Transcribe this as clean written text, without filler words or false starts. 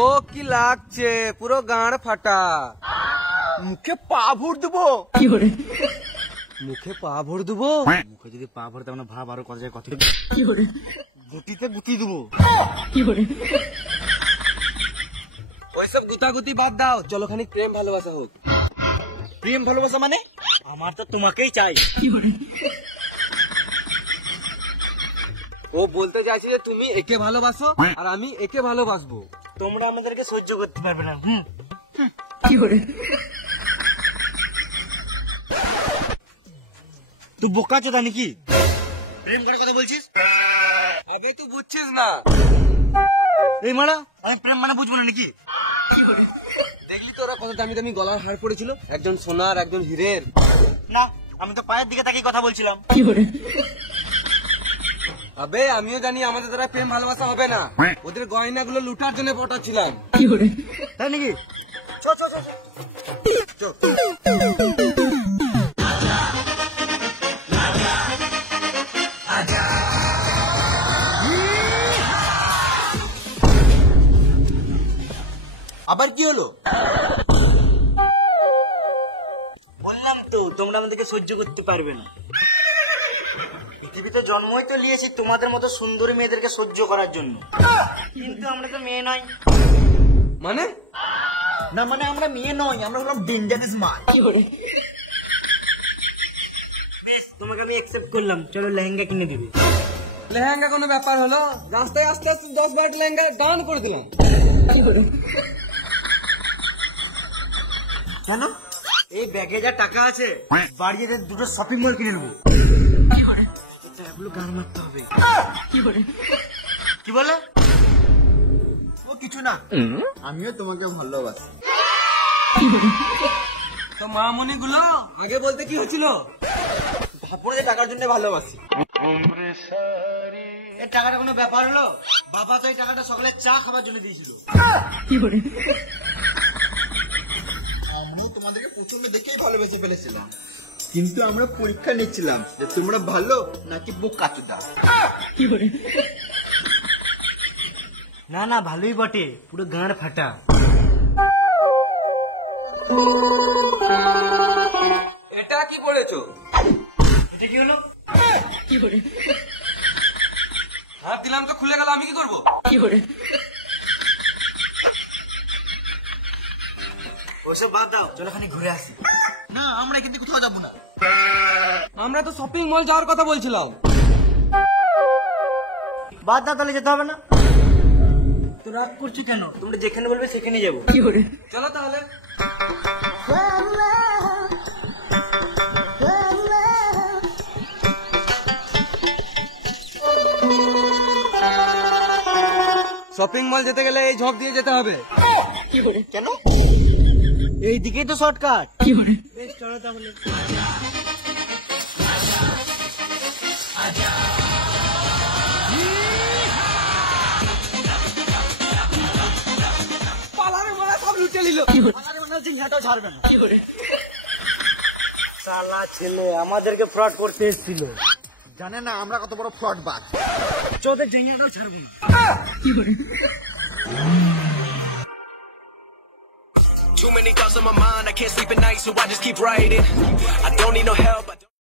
ও কি লাগছে, পুরো গাঁড় ফাটা। মুখে পা ভর দেবো। মুখে পা ভর দেবো? মুখে যদি পা ভরতে মানে ভাব আরো কত যায়, কত গুটিতে গুটি দেবো। ওইসব গুতাগুতি বাদ দাও, চলো খানিক প্রেম ভালোবাসা হোক। প্রেম ভালোবাসা মানে? আমার তো তোমাকেই চাই। ও বলতে চাইছি যে তুমি একে ভালোবাসো আর আমি একে ভালোবাসবো। তোমরা আমাদেরকে সহ্য করতে পারবে না। তুই বোকা চোদা নাকি? প্রেম করার কথা বলছিস? আবে তুই বুঝছিস না। এই মারা, আমি প্রেম মানে বুঝবো না নাকি? দেখলি তো ওরা কত দামি দামি গলার হার পড়েছিল, একজন সোনার একজন হীরের। না, আমি তো পায়ের দিকে তাকিয়ে কথা বলছিলাম। আবে আমিও জানি আমাদের দ্বারা প্রেম ভালোবাসা হবে না, ওদের গয়নাগুলো লুটার জন্য পটাচ্ছিলাম। তাই নাকি? আবার কি হলো? বললাম তো তোমরা আমাদেরকে সহ্য করতে পারবে না। পৃথিবীতে জন্মই তো নিয়েছি তোমাদের মতো সুন্দরী মেয়েদেরকে সহ্য করার জন্য, কিন্তু আমরা তো মেয়ে নয়। মানে? না মানে আমরা মেয়ে নই, আমরা হলাম ডেঞ্জারাস মাল। বেশ, তোমাকে আমি অ্যাকসেপ্ট করলাম, চলো লেহেঙ্গা কিনে দিবে। লেহেঙ্গা কোনো ব্যাপার হলো? রাস্তায় আস্তে আস্তে 10-12 লেহেঙ্গা দান করে দিলাম। কেন? এই ব্যাগে যা টাকা আছে বাড়িয়ে দুটো শপিং মল কিনে নেবো। এগুলো গান মারতে হবে। কি বলে? ও কিছু না, আমিও তোমাকে ভালোবাসি। তো মামনি গুলো আগে বলতে কি হচ্ছিল? ভাবো যে টাকার জন্য ভালোবাসি। এই টাকাটা কোনো ব্যাপার হলো? বাবা তো এই টাকাটা সকালে চা খাবার জন্য দিয়েছিল। তোমাদেরকে প্রথমে দেখেই ভালোবেসে ফেলেছিলাম, কিন্তু আমরা পরীক্ষা নিচ্ছিলাম যে তোমরা ভালো নাকি বোকা চোদা। না না, ভালোই বটে, পুরো গাঁড় ফাটা। এটা কি পড়েছো? এটা কি হলো? হাত দিলাম তো খুলে গেল, আমি কি করবো? ওসব বাদ দাও, চলো খানি ঘুরে আসি। না, আমরা কিন্তু কোথাও যাবো না। আমরা তো শপিং মল যাওয়ার কথা বলছিলাম। বাদ দাও, তাহলে যেতে হবে না। তো রাগ করছো কেন? তোমরা যেখানে বলবে সেখানে যাবো। চলো তাহলে। শপিং মল যেতে গেলে এই ঝোপ দিয়ে যেতে হবে। কেন? এই দিকেই তো শর্টকাট। বেশ, চলো তাহলে। পালারে মারা সব লুটে নিল। ছাড়বে না। শালা ছেলে আমাদেরকে ফ্রড করতে এসেছিল, জানে না আমরা কত বড় ফ্রড বাজ। চোদের জেঙ্গাটাও ছাড়বে না। Too many thoughts on my mind, I can't sleep at night, so I just keep writing. I don't need no help.